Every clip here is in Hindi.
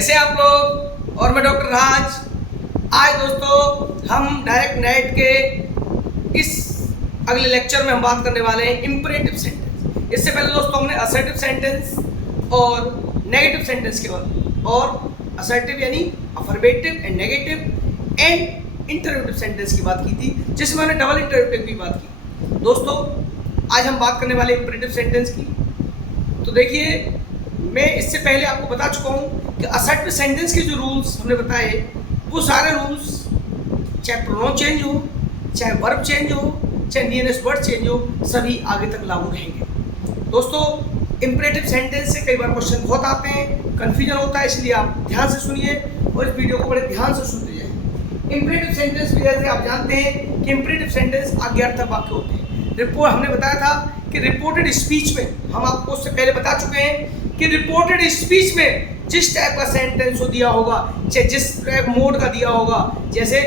कैसे आप लोग। और मैं डॉक्टर राज। आज दोस्तों हम डायरेक्ट नेट के इस अगले लेक्चर में हम बात करने वाले हैं इंपरेटिव सेंटेंस। इससे पहले दोस्तों हमने असर्टिव सेंटेंस और नेगेटिव सेंटेंस के बाद और असर्टिव यानी affirmative and negative and interrogative sentence की बात की थी, जिसमें हमने डबल इंटरोगेटिव की बात की। दोस्तों आज हम बात करने वाले इंपरेटिव सेंटेंस की। तो देखिए, मैं इससे पहले आपको बता चुका हूँ कि असर्टिव सेंटेंस के जो रूल्स हमने बताए वो सारे रूल्स, चाहे प्रोनाउन चेंज हो, चाहे वर्ब चेंज हो, चाहे नियरेस्ट वर्ड चेंज हो, सभी आगे तक लागू रहेंगे। दोस्तों इंपरेटिव सेंटेंस से कई बार क्वेश्चन बहुत आते हैं, कन्फ्यूजन होता है, इसलिए आप ध्यान से सुनिए और इस वीडियो को बड़े ध्यान से सुनते जाइए। इंपरेटिव सेंटेंस भी जैसे आप जानते हैं कि इंपरेटिव सेंटेंस आज्ञार्थक वाक्य होते हैं। रिपोर्ट हमने बताया था कि रिपोर्टेड स्पीच में, हम आपको उससे पहले बता चुके हैं कि रिपोर्टेड स्पीच में जिस टाइप का सेंटेंस हो दिया होगा, चाहे जिस टाइप मोड का दिया होगा, जैसे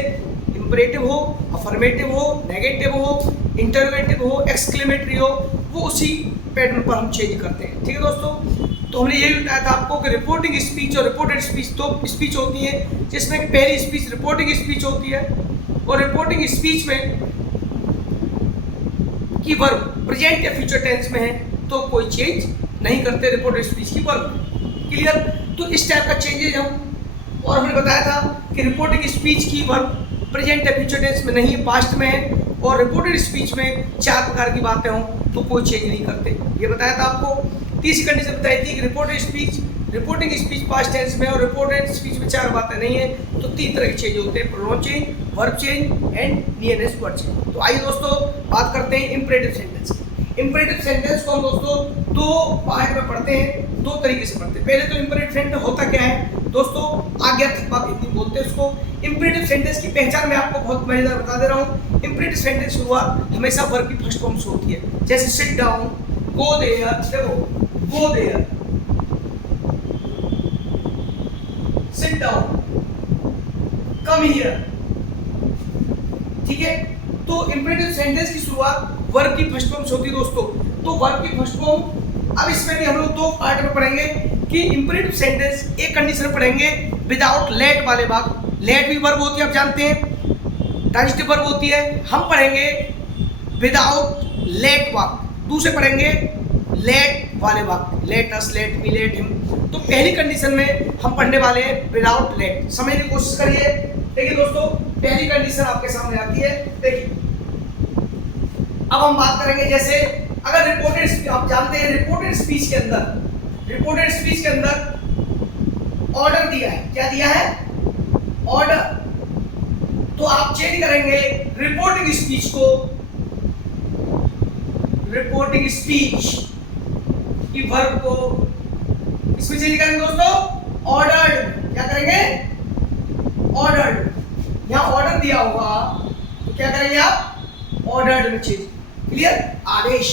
इंपरेटिव हो, अफर्मेटिव हो, नेगेटिव हो, इंटरोगेटिव हो, एक्सक्लेमेटरी हो, वो उसी पैटर्न पर हम चेंज करते हैं। ठीक है दोस्तों, तो हमने ये भी बताया था आपको कि रिपोर्टिंग स्पीच और रिपोर्टेड स्पीच दो स्पीच होती है, जिसमें पहली स्पीच रिपोर्टिंग स्पीच होती है और रिपोर्टिंग स्पीच में की वर्ब प्रेजेंट या फ्यूचर टेंस में है तो कोई चेंज नहीं करते रिपोर्टेड स्पीच की वर्ब। क्लियर? तो इस टाइप का चेंजेज हम, और हमने बताया था कि रिपोर्टिंग स्पीच की वर्ब प्रेजेंट या फ्यूचर टेंस में नहीं, पास्ट में है, और रिपोर्टेड स्पीच में 4 प्रकार की बातें हों तो कोई चेंज नहीं करते, ये बताया था आपको। तीसरी कंडीशन बताई थी कि रिपोर्टिंग स्पीच पास्ट टेंस में और रिपोर्टेड स्पीच में 4 बातें नहीं है तो 3 तरह के चेंज होते हैं, pronoun change, verb change and nearest word change. तो आइए दोस्तों बात करते हैं इंपरेटिव सेंटेंस की। इंपरेटिव सेंटेंस को हम दोस्तों 2 पार्ट में पढ़ते हैं, 2 तरीके से पढ़ते हैं। पहले तो इंपरेटिव सेंटेंस होता क्या है दोस्तों, आज्ञार्थक वाक्य हिंदी बोलते हैं उसको। इंपरेटिव सेंटेंस की पहचान मैं आपको बहुत मजेदार बता दे रहा हूँ। इंपरेटिव सेंटेंस शुरुआत हमेशा वर्ब की फर्स्ट फॉर्म से होती है, जैसे सिट डाउन, गो देयर, देखो go there, sit down, come here. ठीक है, तो इंपरेटिव सेंटेंस की शुरुआत वर्ब की फर्स्ट फॉर्म से होती है दोस्तों। तो वर्ब की फर्स्ट फॉर्म, अब इसमें भी हम लोग 2 पार्ट में पढ़ेंगे कि इंपरेटिव सेंटेंस एक कंडीशन पढ़ेंगे विदाउट लेट वाले भाग। लेट भी वर्ब होती है, आप जानते हैं, ट्रांजिटिव वर्ब होती है। हम पढ़ेंगे विदाउट लेट वाक्य, दूसरे पढ़ेंगे लेट वाले वाक्य, let us, let me, let him. तो पहली कंडीशन में हम पढ़ने वाले हैं विदाउट लेट। समझने की कोशिश करिए। देखिए दोस्तों, पहली कंडीशन आपके सामने आती है। देखिए, अब हम बात करेंगे जैसे अगर रिपोर्टेड, आप जानते हैं रिपोर्टेड स्पीच के अंदर ऑर्डर दिया है, क्या दिया है? ऑर्डर। तो आप चेंज करेंगे रिपोर्टिंग स्पीच को, रिपोर्टिंग स्पीच की वर्ब को इसमें चेंज करेंगे दोस्तों ऑर्डर्ड। क्या करेंगे? ऑर्डर्ड। यहां ऑर्डर दिया होगा तो क्या करेंगे आप? ऑर्डर्ड में चेंज। क्लियर? आदेश।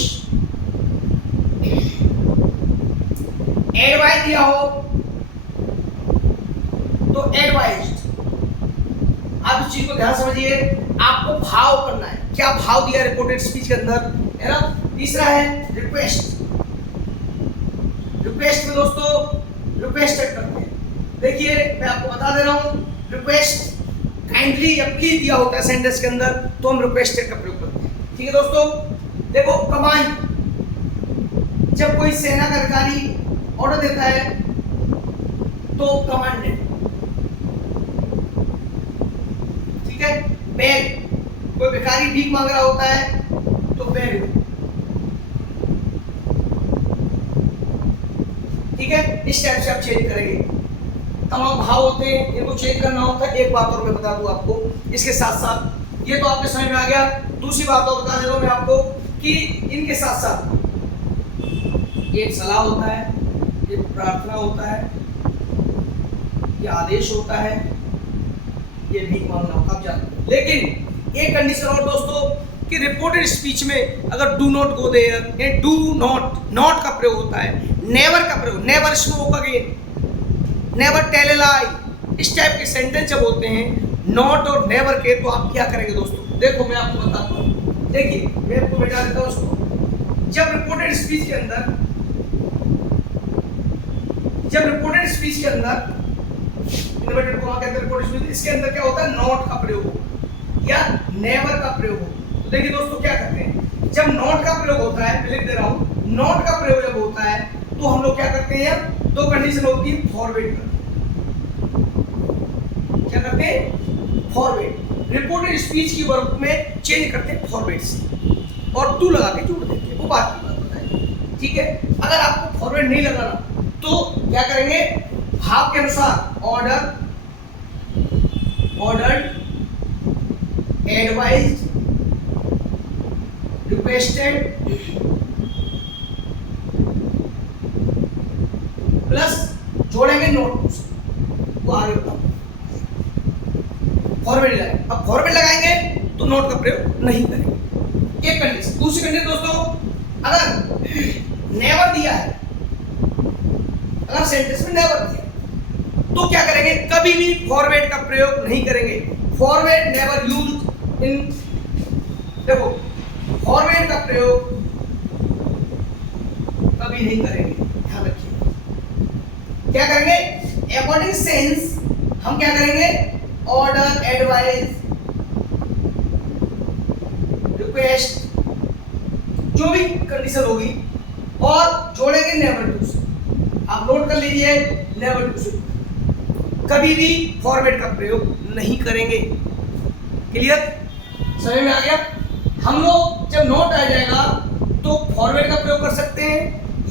एडवाइस दिया हो तो एडवाइज्ड। आप इस चीज को ध्यान समझिए, आपको भाव करना है, क्या भाव दिया रिपोर्टेड स्पीच के अंदर, है ना। तीसरा है रिक्वेस्ट। रिक्वेस्ट में दोस्तों रिक्वेस्टेड करते हैं। देखिए मैं आपको बता दे रहा हूं, रिक्वेस्ट काइंडली या प्लीज दिया होता है सेंटेंस के अंदर तो हम रिक्वेस्टेड का प्रयोग करते हैं। ठीक है दोस्तों, देखो कमांड, जब कोई सेना का अधिकारी ऑर्डर देता है तो कमांडेड। ठीक है, बेग, कोई भिखारी भीख मांग रहा होता है तो बेग। ठीक है, इस टाइप से आप चेंज करेंगे। तमाम भाव होते हैं, इनको चेंज करना होता है। एक बात और मैं बता दूं आपको इसके साथ साथ, ये तो आपके समझ में आ गया। दूसरी बात और बता दे रहा हूं मैं आपको कि इनके साथ साथ एक सलाह होता है, एक प्रार्थना होता है, ये आदेश होता है, ये भीख मांगना होता है, आप जानते हैं। लेकिन एक कंडीशन और दोस्तों कि रिपोर्टेड स्पीच में अगर डू नॉट गो देयर या डू नॉट का प्रयोग होता है, नेवर का प्रयोग, never smoke again, never tell a lie, इस टाइप के सेंटेंस जब होते हैं नॉट और नेवर के, तो आप क्या करेंगे दोस्तों? देखो मैं आपको बताता हूँ। देखिए मैं आपको बता देता हूँ उसको। जब रिपोर्टेड स्पीच के अंदर इन्वर्टेड कॉमा के अंदर रिपोर्टेड स्पीच, इसके अंदर क्या होता है, नॉट का प्रयोग हो या नेवर का प्रयोग हो। तो देखिए दोस्तों क्या करते हैं, जब नॉट का प्रयोग होता है, मैं लिख दे रहा हूं, नॉट का प्रयोग जब होता है तो हम लोग क्या करते हैं यार, दो कंडीशन होती है, फॉरवर्ड करते हैं। क्या करते हैं, फॉरवर्ड, रिपोर्टेड स्पीच की वर्ब में चेंज करते हैं फॉरवर्ड से और टू लगा के जोड़ देते हैं, वो बात की बात बताए, ठीक है। अगर आपको फॉरवर्ड नहीं लगाना तो क्या करेंगे, भाव के अनुसार ऑर्डर्ड, एडवाइज्ड, रिक्वेस्टेड प्लस जोड़ेंगे नोट, वो आगे बताओ, फॉरवर्ड लगाएंगे। अब फॉरवर्ड लगाएंगे तो नोट का प्रयोग नहीं करेंगे, एक कंडीशन। दूसरी कंडीशन दोस्तों, अगर नेवर दिया है, अगर सेंटेंस में नेवर दिया तो क्या करेंगे, कभी भी फॉरवर्ड का प्रयोग नहीं करेंगे। फॉरवर्ड नेवर यूज्ड इन, देखो फॉरवर्ड का प्रयोग कभी नहीं करेंगे, ध्यान रखिए। क्या करेंगे, अकॉर्डिंग सेंस हम क्या करेंगे, ऑर्डर, एडवाइस, रिक्वेस्ट, जो भी कंडीशन होगी, और जोड़ेंगे नेवर टू से। आप नोट कर लीजिए, नेवर टू से कभी भी फॉरवर्ड का प्रयोग नहीं करेंगे। क्लियर, समझ में आ गया। हम लोग जब नोट आ जाएगा तो फॉरवर्ड का प्रयोग कर सकते हैं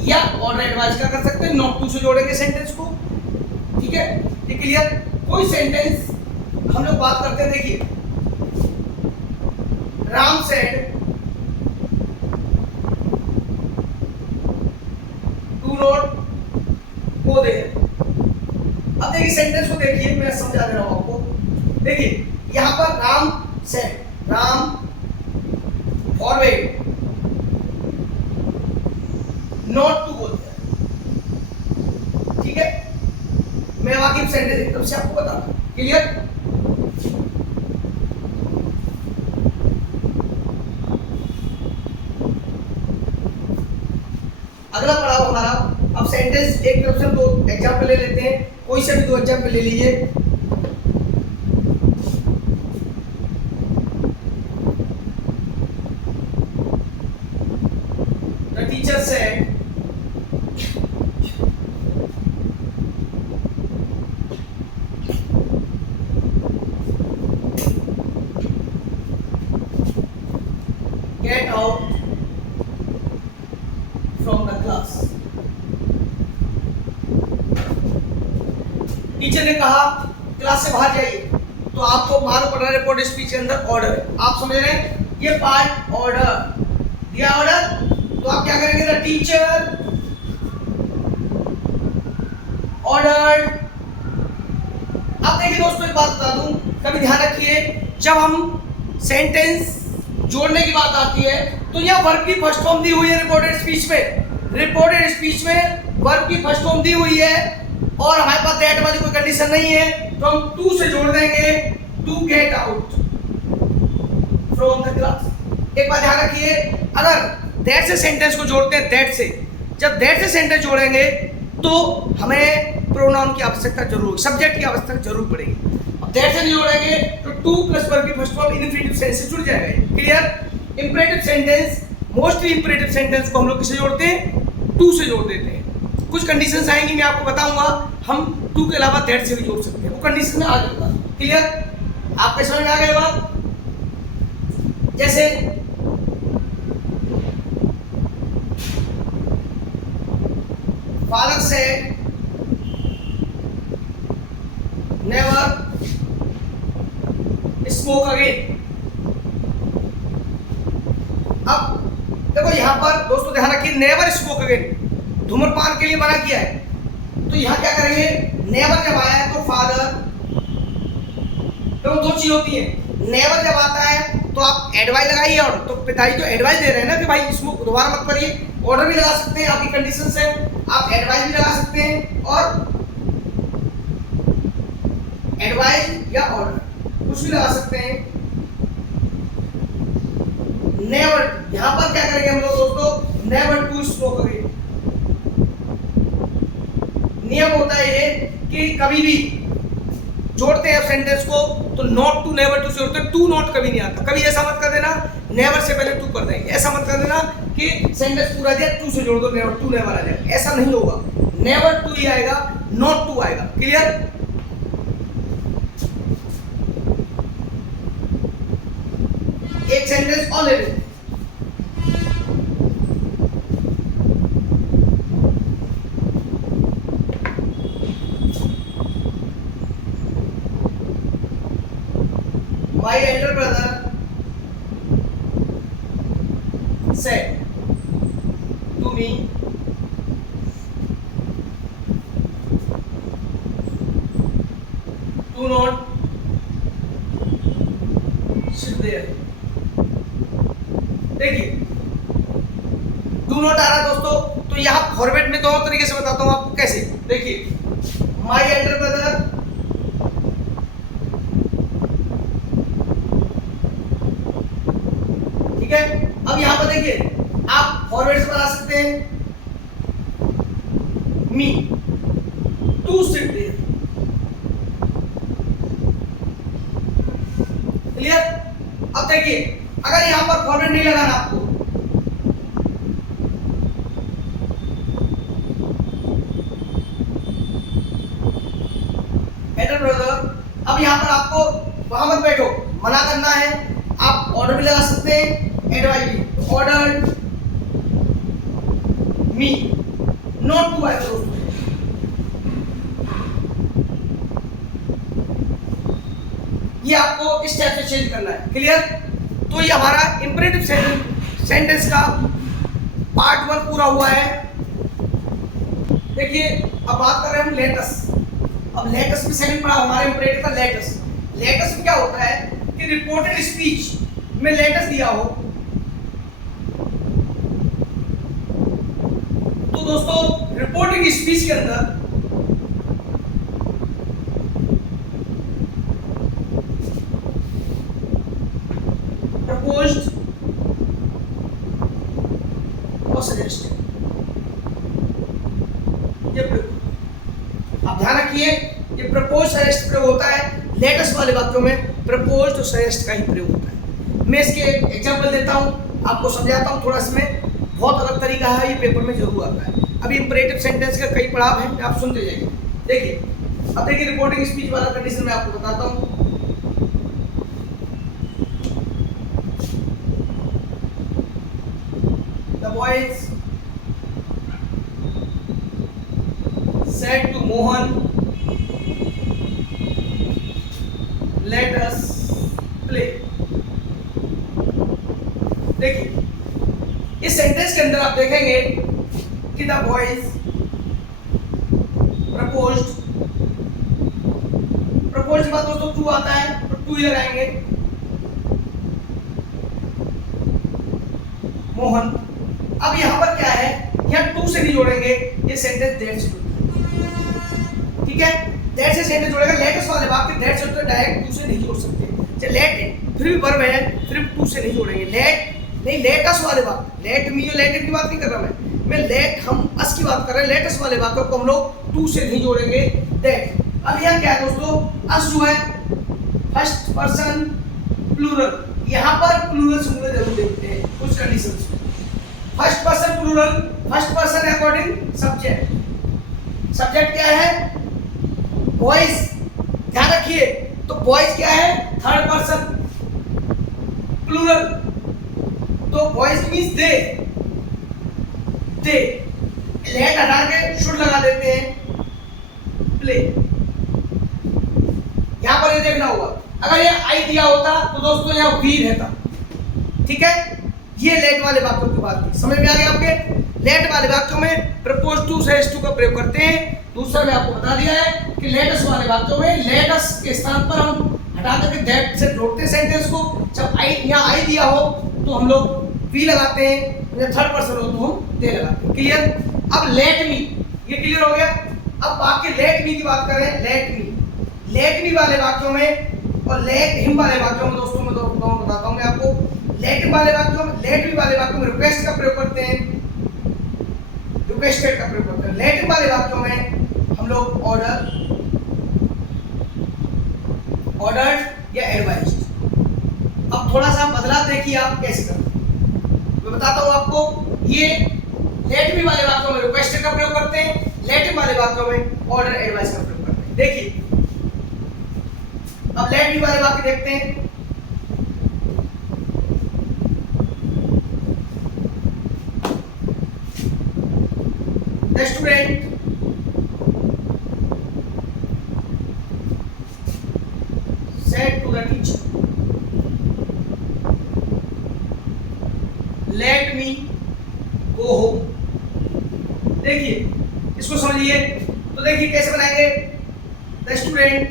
या ऑर्डर, एडवाइस का कर सकते हैं, नोट टू से जोड़ेंगे सेंटेंस को, ठीक है। क्लियर, कोई सेंटेंस हम लोग बात करते हैं, देखिए Ram said do not go there. अब देखिए सेंटेंस को देखिए, मैं समझा दे रहा हूं आपको। देखिए यहां पर Ram said, Ram forward not to go there, ठीक है। मैं बाकी सेंटेंस एकदम से आपको बताता हूं, क्लियर। अगला पड़ाव हमारा, अब सेंटेंस एक तरफ से दो एग्जांपल ले लेते हैं, कोई से भी दो एग्जांपल ले लीजिए। The teacher said get out from the class. Teacher ने कहा क्लास से बाहर जाइए, तो आपको मालूम पड़ रहा है रिपोर्ट स्पीच के अंदर ऑर्डर है, आप समझ रहे हैं, ये पार्ट ऑर्डर दिया, ऑर्डर, तो आप क्या करेंगे, द टीचर ऑर्डर। अब देखिए दोस्तों एक बात बता दूं, कभी ध्यान रखिए, जब हम सेंटेंस जोड़ने की बात आती है तो यह वर्ब की फर्स्ट फॉर्म दी हुई है रिपोर्टेड स्पीच में, रिपोर्टेड स्पीच में वर्ब की फर्स्ट फॉर्म दी हुई है और हमारे पास दैट वाली कोई कंडीशन नहीं है, तो हम टू से जोड़ देंगे, to get out from the class. एक बात ध्यान रखिए, अगर दैट से सेंटेंस को जोड़ते हैं, दैट से, जब दैट से सेंटेंस जोड़ेंगे तो हमें प्रोनाउन की आवश्यकता जरूर होगी, सब्जेक्ट की आवश्यकता जरूर पड़ेगी। अब दैट से नहीं जोड़ेंगे तो टू प्लस वर्ब की फर्स्ट फॉर्म इन्फिनिटिव सेंस से जुड़ जाएगा। Clear. Imperative sentence, mostly imperative sentence को हम लोग किसे जोड़ते हैं, टू से जोड़ देते हैं। कुछ कंडीशंस आएंगी, मैं आपको बताऊंगा, हम टू के अलावा दैट से भी जोड़ सकते हैं, वो कंडीशन में आगे बता। क्लियर, आपके समझ में आ गई बात। जैसे father said never smoke again. अब देखो यहां पर दोस्तों ध्यान रखिए, नेवर स्मोक अगेन धूम्रपान के लिए मना किया है, तो यहां क्या करेंगे, नेवर जब आया है तो फादर, तो दो चीज होती है, नेवर जब आता है तो आप एडवाइस लगाइए, और तो पिताजी तो एडवाइस दे रहे हैं ना कि भाई स्मोक दोबारा मत करिए, ऑर्डर भी लगा सकते हैं, आपकी कंडीशन से आप एडवाइस भी लगा सकते हैं, और एडवाइस या ऑर्डर कुछ भी लगा सकते हैं। नेवर, यहां पर क्या करेंगे हम लोग दोस्तों, नेवर टू स्मोक अगेन। नियम होता है ये कि कभी भी जोड़ते हैं सेंटेंस को तो नॉट टू नेवर टू से जोड़ते हैं, टू नॉट कभी नहीं आता। कभी ऐसा मत कर देना नेवर से पहले टू कर देंगे, ऐसा मत कर देना कि सेंटेंस पूरा दिया टू से जोड़ दो नेवर, टू नेवर आ जाए, ऐसा नहीं होगा। नेवर टू ही आएगा, नॉट टू आएगा। क्लियर? एक सेंटेंस और ले लेते हैं। My elder brother said to me, do not sit there. देखिए डू नॉट आ रहा दोस्तों, तो यहाँ फॉर्मेट में तो और तरीके से बताता हूँ आपको कैसे। देखिए माय एल्डर ब्रदर, ठीक है। अब यहाँ पर देखिए आप फॉरवर्ड से बना सकते हैं me to sit there. Clear? अब देखिए अगर यहां पर फॉरवर्ड नहीं लगाना आपको, एल्डर ब्रदर, अब यहां पर आपको वहां मत बैठो, मना करना है, आप ऑर्डर भी लगा सकते हैं, advice order me not to आएगा दोस्तों। ये आपको इस टाइप से चेंज करना है। क्लियर? तो ये हमारा इंपरेटिव सेंटेंस का पार्ट 1 पूरा हुआ है। देखिए अब बात कर रहे हैं हम लेटस। अब लेटस में सेकंड पढ़ा हमारे इंपरेटिव का लेटस। लेटस में क्या होता है कि रिपोर्टेड स्पीच में लेटस दिया हो तो दोस्तों रिपोर्टिंग स्पीच के अंदर proposed और suggested, ये आप ध्यान रखिए ये प्रपोज सजेस्ट प्रयोग होता है। लेटेस्ट वाले वाक्यों में प्रपोज और सजेस्ट का ही प्रयोग होता है। मैं इसके एग्जांपल देता हूँ, आपको समझाता हूँ थोड़ा। इसमें बहुत अलग तरीका है, ये पेपर में जरूर आता है। अभी इंपरेटिव सेंटेंस का कई पड़ाव हैं, आप सुनते जाइए। देखिए अब देखिए रिपोर्टिंग स्पीच वाला कंडीशन में आपको बताता हूँ। The boys said to Mohan, let us play. देखिए इस सेंटेंस के अंदर आप देखेंगे कि द बॉयज प्रपोज्ड, प्रपोज के बाद दोस्तों टू आता है तो टू ही लगाएंगे। मोहन, अब यहाँ पर क्या है, यहाँ टू से नहीं जोड़ेंगे, ये सेंटेंस दैट से, ठीक है। दैट से सेंटेंस जोड़ेगा, लेटेस्ट वाले वाक्य दैट से तो डायरेक्ट टू से नहीं जोड़ सकते। चल लेट फिर भी वर्ब है, फिर टू से नहीं जोड़ेंगे। लेट नहीं, लेटेस्ट वाले वाक्य, लेट मी और लेट इट की बात नहीं कर रहा मैं लेट हम अस की बात कर रहे हैं। लेटेस्ट वाले वाक्यों को हम लोग टू से नहीं जोड़ेंगे, दैट। अब यहाँ क्या है दोस्तों, अस जो है फर्स्ट पर्सन प्लूरल, यहाँ पर प्लूरल सिंगुलर जरूर देखते हैं कुछ कंडीशंस में। First person plural, first person according subject. Subject क्या है, बॉयज, ध्यान रखिए। तो बॉयज क्या है, थर्ड पर्सन प्लूरल, तो बॉयज मींस दे। लेट हटा के शुड लगा देते हैं, प्ले। यहां पर ये देखना होगा, अगर ये आई दिया होता तो दोस्तों यहाँ वी रहता, ठीक है। ये लेट वाले वाक्यों की बात थी, समझ में आ गया आपके। लेट वाले वाक्यों में प्रपोज टू से एस टू का प्रयोग करते हैं। दूसरा मैं आपको बता दिया है कि लेटस वाले वाक्यों में लेटस के स्थान पर हम हटा करके दैट से जोड़ते हैं सेंटेंस को। जब आई यहाँ आई दिया हो तो हम लोग वी लगाते हैं, थर्ड पर्सन हो तो हम दे लगाते हैं। क्लियर? अब लेट मी, ये क्लियर हो गया। अब बाकी लेट मी की बात करें, लेट मी वाले वाक्यों में और लेट हिम वाले वाक्यों में दोस्तों मैं दोनों बताता हूँ मैं आपको। लेट वाले वाक्यों में, लेट मी वाले वाक्यों में रिक्वेस्ट का प्रयोग करते हैं, रिक्वेस्टेड का प्रयोग करते हैं। लेट वाले वाक्यों में हम लोग ऑर्डर ऑर्डर्ड या एडवाइज्ड। अब थोड़ा सा बदलाव देखिए आप कैसे करते हैं। मैं बताता हूँ आपको। ये लेट मी वाले वाक्यों में रिक्वेस्टेड का प्रयोग करते हैं, लेट मी वाले वाक्यों में ऑर्डर एडवाइस का प्रयोग करते हैं। देखिए अब लेट मी वाले वाक्य देखते हैं। The student said to the teacher, let me go home। देखिए इसको समझिए। तो देखिए कैसे बनाएंगे। द स्टूडेंट,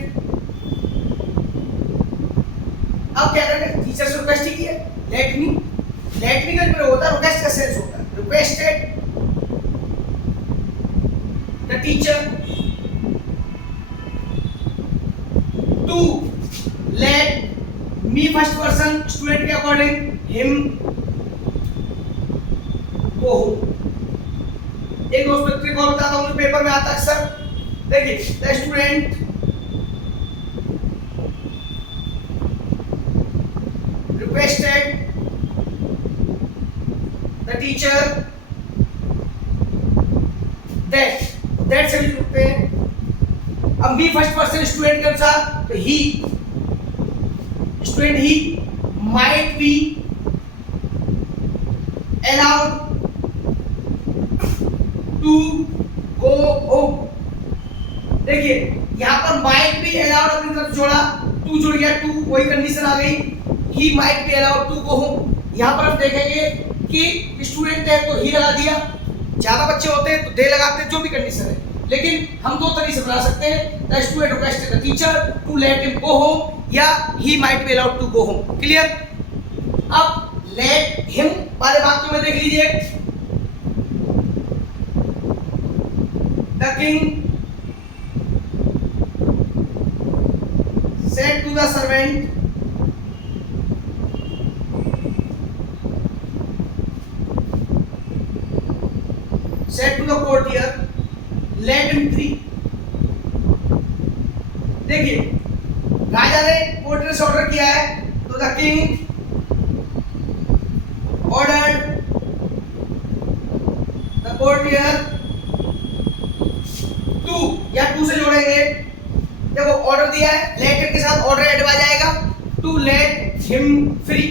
अब क्या करेंगे, टीचर से रिक्वेस्ट की है, लेट मी का जो होता है रिक्वेस्ट का सेंस होता है, requested the teacher to let me first person student के अकॉर्डिंग हिम गो होम। एक दोस्त ट्रिक और बताता हूँ, पेपर में आता है अक्सर। देखिए the student requested the teacher that से भी लिखते हैं। अब मी फर्स्ट पर्सन स्टूडेंट के अनुसार तो ही, student he might be allowed to go home। देखिए यहाँ पर माइट बी अलाउड अपनी तरफ जोड़ा, टू जुड़ गया, टू वही कंडीशन आ गई। He might be allowed to go home. यहाँ पर हम देखेंगे कि स्टूडेंट है तो ही लगा दिया, ज्यादा बच्चे होते हैं तो दे लगाते हैं, जो भी कंडीशन है। लेकिन हम दो तरीके से बना सकते हैं, the student requested the teacher to let him go home या he might be allowed to go home. Clear. अब लेट हिम वाले वाक्य में देख लीजिए। The king said to the servant, said to the courtier, let him free। देखिए राजा ने कोर्टियर से ऑर्डर किया है, तो the king ordered the courtier to, या टू से जोड़ेंगे। देखो ऑर्डर दिया है, लेट के साथ ऑर्डर एड आ जाएगा, टू लेट हिम फ्री।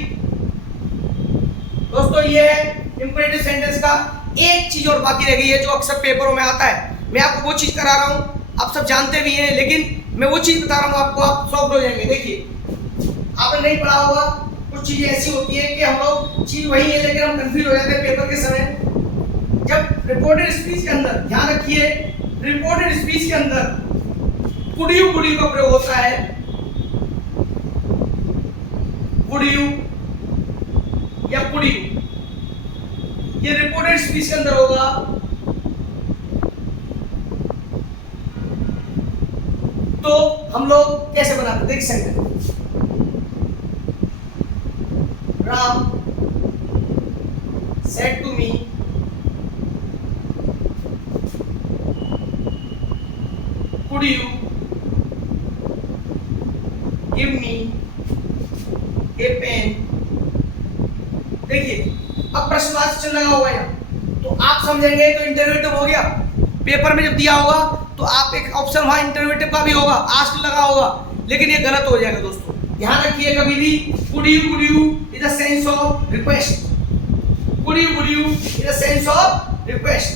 दोस्तों ये है इंपरेटिव सेंटेंस का। एक चीज और बाकी रह गई है जो अक्सर पेपरों में आता है। मैं आपको वो चीज करा रहा हूँ, आप सब जानते भी हैं, लेकिन मैं वो चीज बता रहा हूँ आपको, आप सॉफ्ट हो जाएंगे। देखिए आपने नहीं पढ़ा होगा, कुछ चीजें ऐसी होती है कि हम लोग चीज वही है लेकिन हम कंफ्यूज हो जाते हैं पेपर के समय। जब रिपोर्टेड स्पीच के अंदर, ध्यान रखिए, रिपोर्टेड स्पीच के अंदर कुड यू का प्रयोग होता है। कुड यू या कुड यू, ये रिपोर्टेड स्पीच के अंदर होगा। तो हम लोग कैसे बनाते, देख सकते हैं। Ram said to me, could you give me a pen। देखिए अब प्रश्नवाचक चिन्ह लगा हुआ है, तो आप समझेंगे तो इंटरव्यूटिव हो गया। पेपर में जब दिया होगा तो आप एक ऑप्शन वहां इंटरव्यूटिव का भी होगा, आस्क लगा होगा, लेकिन ये गलत हो जाएगा दोस्तों। ध्यान रखिए कभी भी could you is a sense of request। could you is a sense of request।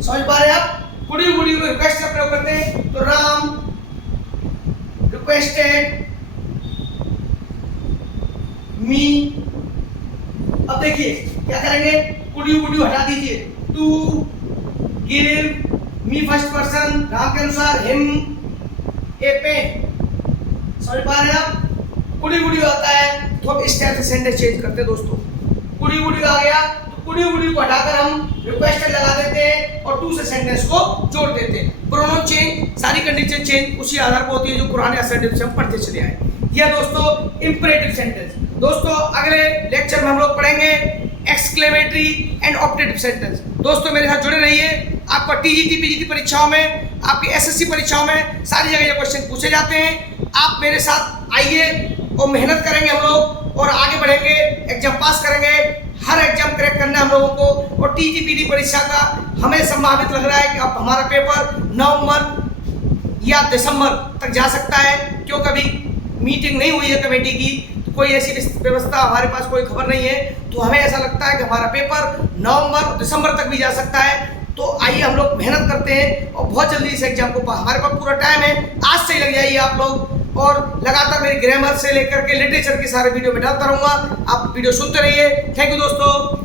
समझ पा रहे हैं आप। could you में रिक्वेस्ट का प्रयोग करते हैं, तो राम रिक्वेस्टेड मी। अब देखिए क्या करेंगे, could you हटा दीजिए, to give me first person, Ram के अनुसार हिम ए पेन। समझ पा रहे हैं आप। कुड़ी आता है तो हम इस टाइप से सेंटेंस चेंज करते हैं दोस्तों। कुड़ी आ गया तो कुड़ी को हटाकर हम रिक्वेस्टेड लगा देते हैं और टू से सेंटेंस को जोड़ देते हैं। प्रोनाउन चेंज, सारी कंडीशन चेंज उसी आधार पर होती है जो पुराने असर्टिव से हम पढ़ते चले आए। यह दोस्तों इंपरेटिव सेंटेंस। दोस्तों अगले लेक्चर में हम लोग पढ़ेंगे एक्सक्लेमेटरी एंड ऑप्टेटिव सेंटेंस। दोस्तों मेरे साथ जुड़े रहिए। आपका टीजीटी पीजीटी परीक्षाओं में आपकी एसएससी परीक्षाओं में सारी जगह ये क्वेश्चन पूछे जाते हैं। आप मेरे साथ आइए और मेहनत करेंगे हम लोग और आगे बढ़ेंगे, एग्जाम पास करेंगे। हर एग्जाम क्रैक करना है हम लोगों को। और टीजीपीडी परीक्षा का हमें संभावित लग रहा है कि अब हमारा पेपर नवंबर या दिसंबर तक जा सकता है। क्यों, कभी मीटिंग नहीं हुई है कमेटी की, तो कोई ऐसी व्यवस्था हमारे पास कोई खबर नहीं है, तो हमें ऐसा लगता है कि हमारा पेपर नवंबर दिसंबर तक भी जा सकता है। तो आइए हम लोग मेहनत करते हैं और बहुत जल्दी इस एग्जाम को हमारे पास पूरा टाइम है, आज से ही लग जाइए आप लोग। और लगातार मेरे ग्रामर से लेकर के लिटरेचर के सारे वीडियो में डालता रहूंगा, आप वीडियो सुनते रहिए। थैंक यू दोस्तों।